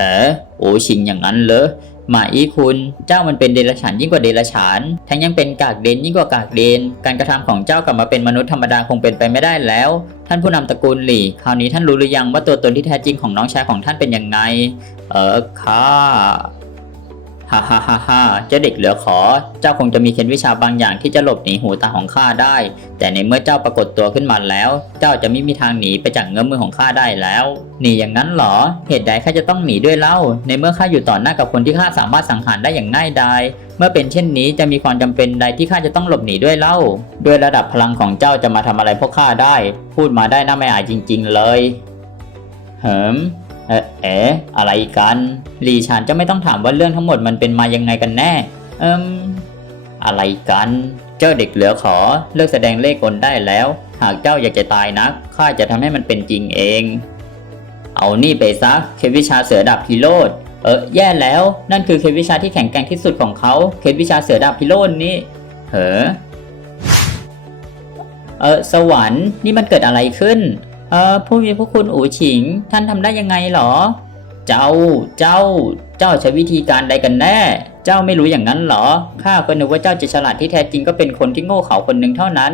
ฮะโอชิงอย่างนั้นเหรอหมาอีคุณ เจ้ามันเป็นเดรัจฉานยิ่งกว่าเดรัจฉาน ทั้งยังเป็นกากเดนยิ่งกว่ากากเดน การกระทำของเจ้ากลับมาเป็นมนุษย์ธรรมดาคงเป็นไปไม่ได้แล้ว ท่านผู้นำตระกูลหลี่ คราวนี้ท่านรู้หรือยังว่าตัวตนที่แท้จริงของน้องชายของท่านเป็นยังไง เออข้า ฮ่าฮ่าฮ่าฮ่าเจ้าเด็กเหลือขอ เจ้าคงจะมีเข็นวิชาบางอย่างที่จะหลบหนีหูตาของข้าได้ แต่ในเมื่อเจ้าปรากฏตัวขึ้นมาแล้ว เจ้าจะไม่มีทางหนีไปจากเงื้อมือของข้าได้แล้วหนีอย่างนั้นเหรอ เหตุใดข้าจะต้องหนีด้วยเล่า ในเมื่อข้าอยู่ต่อหน้ากับคนที่ข้าสามารถสังหารได้อย่างง่ายดายเมื่อเป็นเช่นนี้จะมีความจำเป็นใดที่ข้าจะต้องหลบหนีด้วยเล่า ด้วยระดับพลังของเจ้าจะมาทำอะไรพวกข้าได้ พูดมาได้น่าไม่อายจริง ๆ เลยเหิม เอ๊ะเอ๊ะอะไรกัน ลีชานจะไม่ต้องถามว่าเรื่องทั้งหมดมันเป็นมายังไงกันแน่ เอิมอะไรกัน เจ้าเด็กเหลือขอเลิกแสดงเล่ห์กลได้แล้ว หากเจ้าอยากจะตายนักข้าจะทำให้มันเป็นจริงเอง เอานี่ไปซะเควิชาเสือดาบพิโรธเออแย่แล้ว นั่นคือเควิชาที่แข็งแกร่งที่สุดของเขาเควิชาเสือดาบพิโรธนี่เฮ้อเออสวรรค์นี่มันเกิดอะไรขึ้น เออผู้มีพระคุณอูฉิง ท่านทำได้ยังไงหรอ เจ้า เจ้า เจ้าใช้วิธีการใดกันแน่ เจ้าไม่รู้อย่างนั้นหรอ ข้าก็นึกว่าเจ้าจะฉลาดที่แท้จริงก็เป็นคนที่โง่เขลาคนหนึ่งเท่านั้น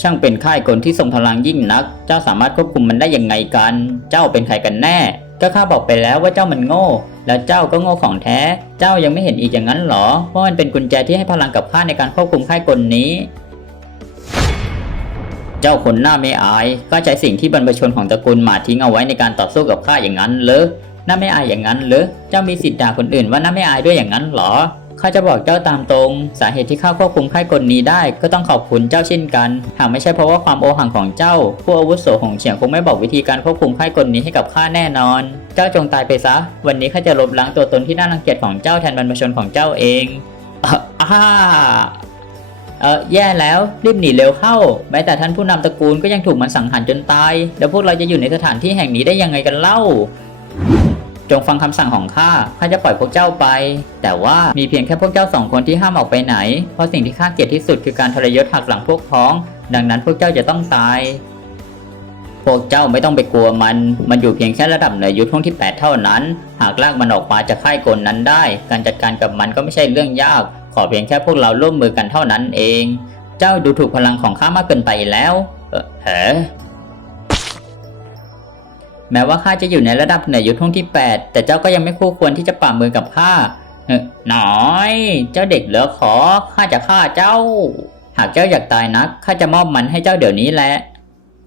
ช่างเป็นค่ายกลที่ทรงพลังยิ่งนัก เจ้าสามารถควบคุมมันได้ยังไงกัน เจ้าเป็นใครกันแน่ ก็ข้าบอกไปแล้วว่าเจ้ามันโง่ แล้วเจ้าก็โง่ของแท้ เจ้ายังไม่เห็นอีกอย่างนั้นหรอว่ามันเป็นกุญแจที่ให้พลังกับข้าในการควบคุมค่ายกลนี้ เจ้าคนหน้าไม่อายก็ใช้สิ่งที่บรรพชนของตระกูลหมาทิ้งเอาไว้ในการต่อสู้กับข้าอย่างนั้นเหรอหน้าไม่อายอย่างนั้นเหรอเจ้ามีสิทธิ์ด่าคนอื่นว่าหน้าไม่อายด้วยอย่างนั้นเหรอข้าจะบอกเจ้าตามตรง สาเหตุที่ข้าควบคุมค่ายกลนี้ได้ ก็ต้องขอบคุณเจ้าเช่นกัน หากไม่ใช่เพราะว่าความโอหังของเจ้า ผู้อาวุโสของเฉียงคงไม่บอกวิธีการควบคุมค่ายกลนี้ให้กับข้าแน่นอน เจ้าจงตายไปซะ วันนี้ข้าจะลบล้างตัวตนที่น่ารังเกียจของเจ้าแทนบรรพชนของเจ้าเองอะอ่า เออแย่แล้วรีบหนีเร็วเข้าแม้แต่ท่านผู้นำตระกูลก็ยังถูกมันสังหารจนตาย แล้วพวกเราจะอยู่ในสถานที่แห่งนี้ได้ยังไงกันเล่า จงฟังคำสั่งของข้าข้าจะปล่อยพวกเจ้าไป แต่ว่ามีเพียงแค่พวกเจ้าสองคนที่ห้ามออกไปไหน เพราะสิ่งที่ข้าเกลียดที่สุดคือการทรยศหักหลังพวกพ้อง ดังนั้นพวกเจ้าจะต้องตาย พวกเจ้าไม่ต้องไปกลัวมัน มันอยู่เพียงแค่ระดับเหนือยุทธห้องที่ 8 เท่านั้น หากลากมันออกมาจากค่ายกลนั้นได้ การจัดการกับมันก็ไม่ใช่เรื่องยาก ขอเพียงแค่พวกเราร่วมมือกันเท่านั้นเอง เจ้าดูถูกพลังของข้ามากเกินไปแล้วเออเหอแม้ว่าข้าจะอยู่ในระดับเหนือยุทธห้องที่ 8 แต่เจ้าก็ยังไม่คู่ควรที่จะป่ามือกับข้าเฮ้อหน่อย เจ้าเด็กเหลือขอข้าจะฆ่าเจ้า หากเจ้าอยากตายนักข้าจะมอบมันให้เจ้าเดี๋ยวนี้แหละ